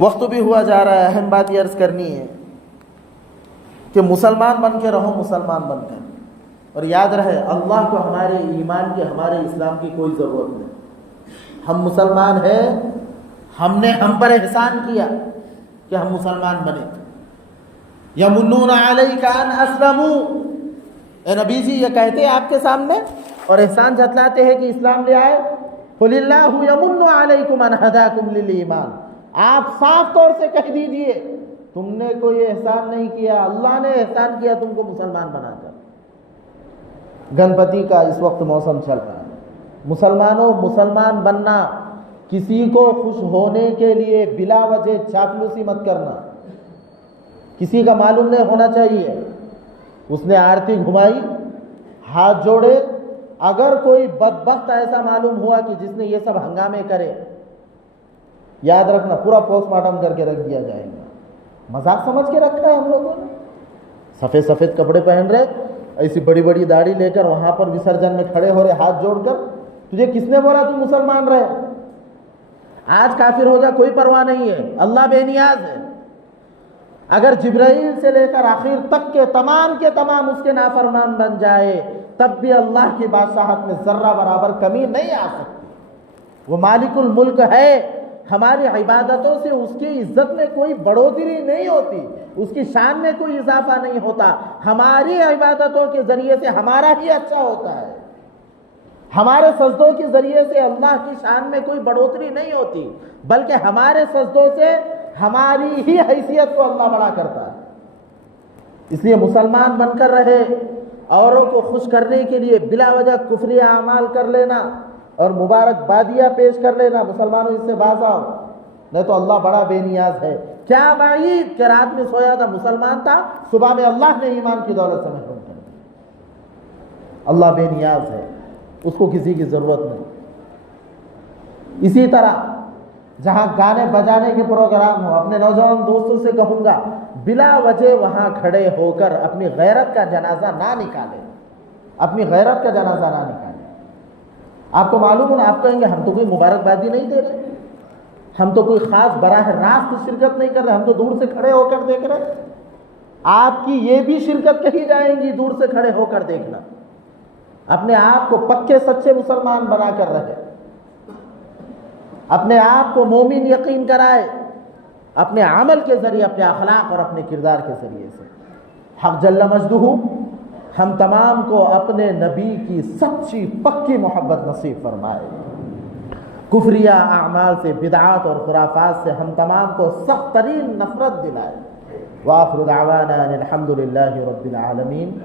وقت بھی ہوا جا رہا ہے، اہم بات یہ عرض کرنی ہے کہ مسلمان بن کے رہو، مسلمان بن کر، اور یاد رہے اللہ کو ہمارے ایمان کی، ہمارے اسلام کی کوئی ضرورت نہیں۔ ہم مسلمان ہیں، ہم نے ہم پر احسان کیا کہ ہم مسلمان بنے۔ یمنون علیک ان اسلموا، اے نبی جی یہ کہتے ہیں آپ کے سامنے اور احسان جتلاتے ہیں کہ اسلام لے آئے۔ قل اللہ یمن علیکم ان ہداکم للایمان، آپ صاف طور سے کہہ دیجئے تم نے کوئی احسان نہیں کیا، اللہ نے احسان کیا تم کو مسلمان بنا کر۔ گنپتی کا اس وقت موسم چل رہا ہے، مسلمانوں مسلمان بننا، کسی کو خوش ہونے کے لیے بلا وجہ چاپلوسی مت کرنا، کسی کا معلوم نہیں ہونا چاہیے۔ اس نے آرتی گھمائی، ہاتھ جوڑے، اگر کوئی بدبخت ایسا معلوم ہوا کہ جس نے یہ سب ہنگامے کرے، یاد رکھنا پورا پوسٹ مارٹم کر کے رکھ دیا جائے گا۔ مذاق سمجھ کے رکھا ہے ہم لوگوں نے، سفید سفید کپڑے پہن رہے، ایسی بڑی بڑی داڑھی لے کر وہاں پر وسرجن میں کھڑے ہو رہے ہاتھ جوڑ کر۔ تجھے کس نے بولا تو مسلمان رہے؟ آج کافر ہو جا کوئی پرواہ نہیں ہے، اللہ بے نیاز ہے۔ اگر جبرائیل سے لے کر آخر تک کے تمام اس کے نافرمان بن جائے، تب بھی اللہ کی بادشاہت میں ذرہ برابر کمی نہیں آ سکتی۔ وہ مالک الملک ہے، ہماری عبادتوں سے اس کی عزت میں کوئی بڑھوتری نہیں ہوتی، اس کی شان میں کوئی اضافہ نہیں ہوتا۔ ہماری عبادتوں کے ذریعے سے ہمارا ہی اچھا ہوتا ہے، ہمارے سجدوں کے ذریعے سے اللہ کی شان میں کوئی بڑھوتری نہیں ہوتی، بلکہ ہمارے سجدوں سے ہماری ہی حیثیت کو اللہ بڑا کرتا ہے۔ اس لیے مسلمان بن کر رہے، اوروں کو خوش کرنے کے لیے بلا وجہ کفری اعمال کر لینا اور مبارک بادیاں پیش کر لینا، مسلمانوں اس سے باز آؤ، نہیں تو اللہ بڑا بے نیاز ہے۔ کیا بعید کہ رات میں سویا تھا مسلمان تھا، صبح میں اللہ نے ایمان کی دولت سے محروم کر دیا۔ اللہ بے نیاز ہے، اس کو کسی کی ضرورت نہیں۔ اسی طرح جہاں گانے بجانے کے پروگرام ہو، اپنے نوجوان دوستوں سے کہوں گا بلا وجہ وہاں کھڑے ہو کر اپنی غیرت کا جنازہ نہ نکالیں، اپنی غیرت کا جنازہ نہ نکالیں۔ آپ کو معلوم ہے، آپ کہیں گے ہم تو کوئی مبارکبادی نہیں دے رہے، ہم تو کوئی خاص براہ راست شرکت نہیں کر رہے، ہم تو دور سے کھڑے ہو کر دیکھ رہے۔ آپ کی یہ بھی شرکت کہی جائیں گی، دور سے کھڑے ہو کر دیکھنا۔ اپنے آپ کو پکے سچے مسلمان بنا کر رہے، اپنے آپ کو مومن یقین کرائے، اپنے عمل کے ذریعے، اپنے اخلاق اور اپنے کردار کے ذریعے سے۔ حق جل مجدہ ہم تمام کو اپنے نبی کی سچی پکی محبت نصیب فرمائے، کفریہ اعمال سے، بدعات اور خرافات سے ہم تمام کو سخت ترین نفرت دلائے۔ وآخر دعوانا ان الحمد للہ رب العالمین۔